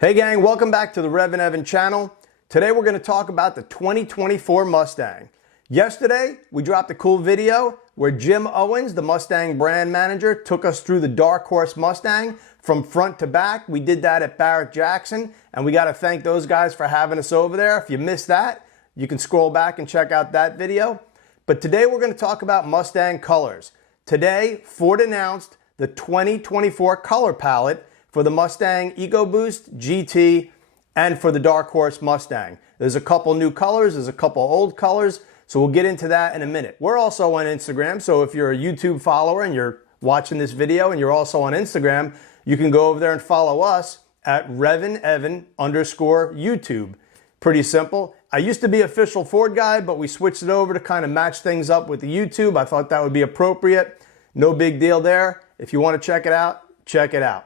Hey gang, welcome back to the REVan channel. Today we're going to talk about the 2024 Mustang. Yesterday we dropped a cool video where Jim Owens, the Mustang brand manager, took us through the Dark Horse Mustang from front to back. We did that at Barrett-Jackson, and we got to thank those guys for having us over there. If you missed that, you can scroll back and check out that video. But today we're going to talk about Mustang colors. Today Ford announced the 2024 color palette for the Mustang EcoBoost GT and for the Dark Horse Mustang. There's a couple new colors, there's a couple old colors, so we'll get into that in a minute. We're also on Instagram, so if you're a YouTube follower and you're watching this video and you're also on Instagram, you can go over there and follow us at REVanevan_YouTube. Pretty simple. I used to be official Ford guy, but we switched it over to kind of match things up with the YouTube. I thought that would be appropriate. No big deal there. If you want to check it out, check it out.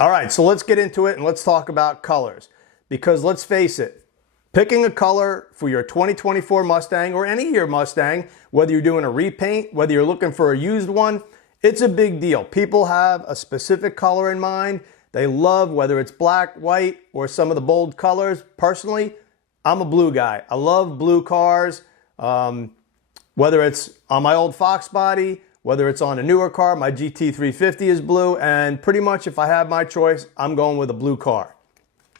All right, so let's get into it and let's talk about colors. Because let's face it, picking a color for your 2024 Mustang or any year Mustang, whether you're doing a repaint, whether you're looking for a used one, it's a big deal. People have a specific color in mind. They love whether it's black, white, or some of the bold colors. Personally, I'm a blue guy. I love blue cars, whether it's on my old Fox body, whether it's on a newer car. My GT350 is blue, and pretty much if I have my choice, I'm going with a blue car.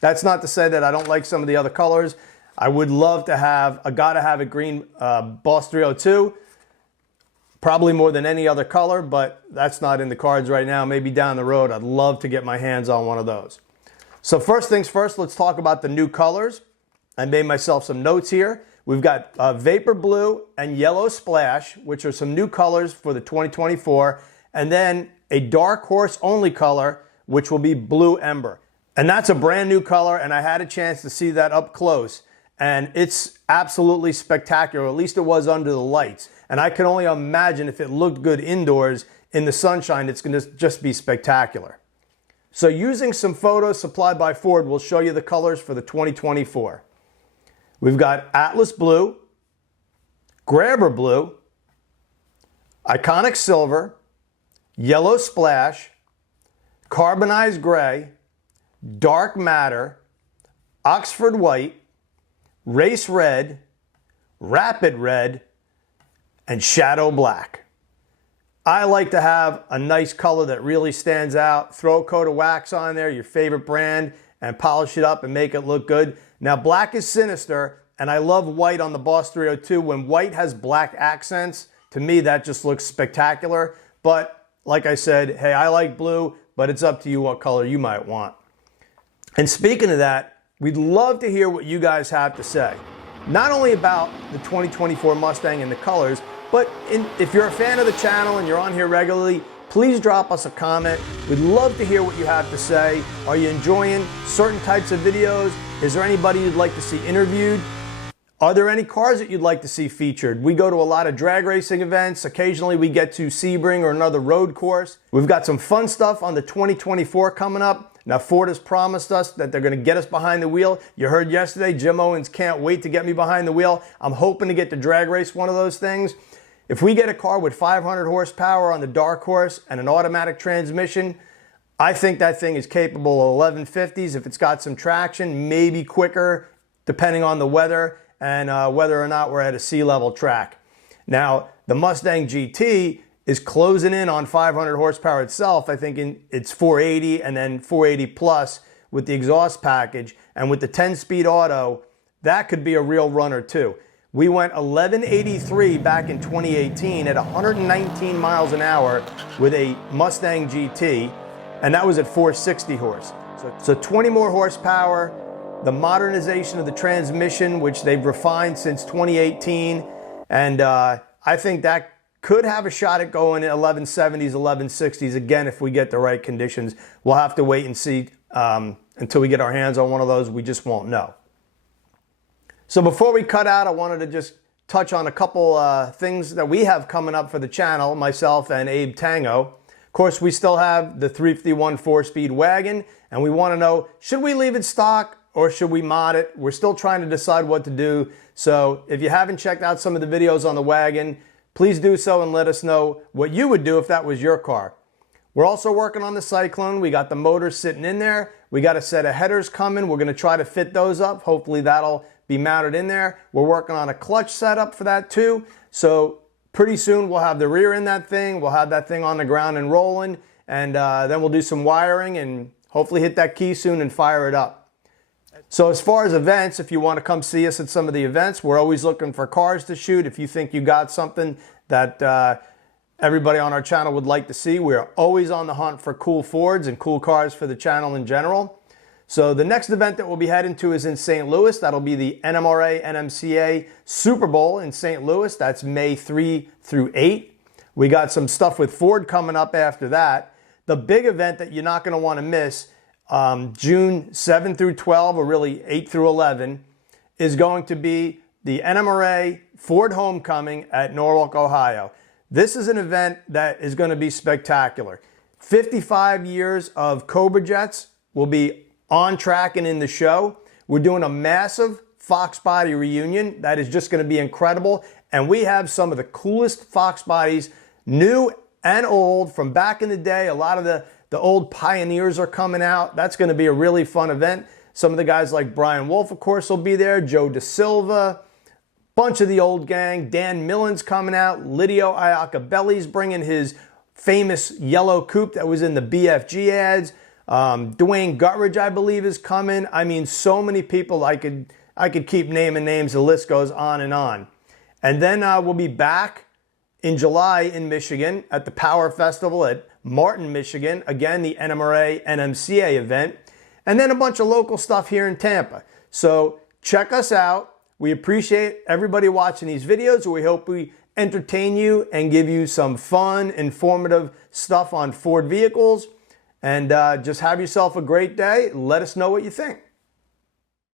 That's not to say that I don't like some of the other colors. I would love to have, gotta have a green Boss 302, probably more than any other color, but that's not in the cards right now. Maybe down the road, I'd love to get my hands on one of those. So first things first, let's talk about the new colors. I made myself some notes here. We've got Vapor Blue and Yellow Splash, which are some new colors for the 2024, and then a Dark Horse only color, which will be Blue Ember. And that's a brand new color, and I had a chance to see that up close, and it's absolutely spectacular. At least it was under the lights. And I can only imagine if it looked good indoors in the sunshine, it's going to just be spectacular. So using some photos supplied by Ford, we'll show you the colors for the 2024. We've got Atlas Blue, Grabber Blue, Iconic Silver, Yellow Splash, Carbonized Gray, Dark Matter, Oxford White, Race Red, Rapid Red, and Shadow Black. I like to have a nice color that really stands out. Throw a coat of wax on there, your favorite brand, and polish it up and make it look good. Now, black is sinister, and I love white on the Boss 302. When white has black accents, to me, that just looks spectacular. But like I said, hey, I like blue, but it's up to you what color you might want. And speaking of that, we'd love to hear what you guys have to say. Not only about the 2024 Mustang and the colors, but if you're a fan of the channel and you're on here regularly, please drop us a comment. We'd love to hear what you have to say. Are you enjoying certain types of videos? Is there anybody you'd like to see interviewed? Are there any cars that you'd like to see featured? We go to a lot of drag racing events. Occasionally we get to Sebring or another road course. We've got some fun stuff on the 2024 coming up. Now, Ford has promised us that they're going to get us behind the wheel. You heard yesterday, Jim Owens can't wait to get me behind the wheel. I'm hoping to get to drag race one of those things. If we get a car with 500 horsepower on the Dark Horse and an automatic transmission, I think that thing is capable of 1150s if it's got some traction, maybe quicker, depending on the weather and whether or not we're at a sea-level track. Now, the Mustang GT is closing in on 500 horsepower itself. I think it's 480 and then 480 plus with the exhaust package. And with the 10-speed auto, that could be a real runner too. We went 1183 back in 2018 at 119 miles an hour with a Mustang GT, and that was at 460 horse. So 20 more horsepower, the modernization of the transmission, which they've refined since 2018, and I think that could have a shot at going 1170s, 1160s, again, if we get the right conditions. We'll have to wait and see until we get our hands on one of those. We just won't know. So before we cut out, I wanted to just touch on a couple things that we have coming up for the channel, myself and Abe Tango. Of course, we still have the 351 4-speed wagon, and we want to know, should we leave it stock or should we mod it? We're still trying to decide what to do. So if you haven't checked out some of the videos on the wagon, please do so and let us know what you would do if that was your car. We're also working on the Cyclone. We got the motors sitting in there. We got a set of headers coming. We're going to try to fit those up. Hopefully that'll be mounted in there. We're working on a clutch setup for that too. So pretty soon we'll have the rear in that thing. We'll have that thing on the ground and rolling. And then we'll do some wiring and hopefully hit that key soon and fire it up. So as far as events, if you want to come see us at some of the events, we're always looking for cars to shoot. If you think you got something that everybody on our channel would like to see, we're always on the hunt for cool Fords and cool cars for the channel in general. So the next event that we'll be heading to is in St. Louis. That'll be the NMRA NMCA Super Bowl in St. Louis. That's May 3 through 8. We got some stuff with Ford coming up after that. The big event that you're not going to want to miss, June 7 through 12, or really 8 through 11, is going to be the NMRA Ford Homecoming at Norwalk, Ohio. This is an event that is going to be spectacular. 55 years of Cobra Jets will be on track and in the show. We're doing a massive Fox Body reunion that is just going to be incredible. And we have some of the coolest Fox Bodies, new and old, from back in the day. A lot of the old pioneers are coming out. That's going to be a really fun event. Some of the guys like Brian Wolf, of course, will be there. Joe DeSilva, bunch of the old gang. Dan Millen's coming out. Lidio Iacobelli's bringing his famous yellow coupe that was in the BFG ads. Dwayne Guttridge, I believe, is coming. I mean, so many people. I could keep naming names. The list goes on and on. And then we'll be back in July in Michigan at the Power Festival at Martin, Michigan. Again, the NMRA NMCA event. And then a bunch of local stuff here in Tampa. So check us out. We appreciate everybody watching these videos. We hope we entertain you and give you some fun, informative stuff on Ford vehicles. And just have yourself a great day. Let us know what you think.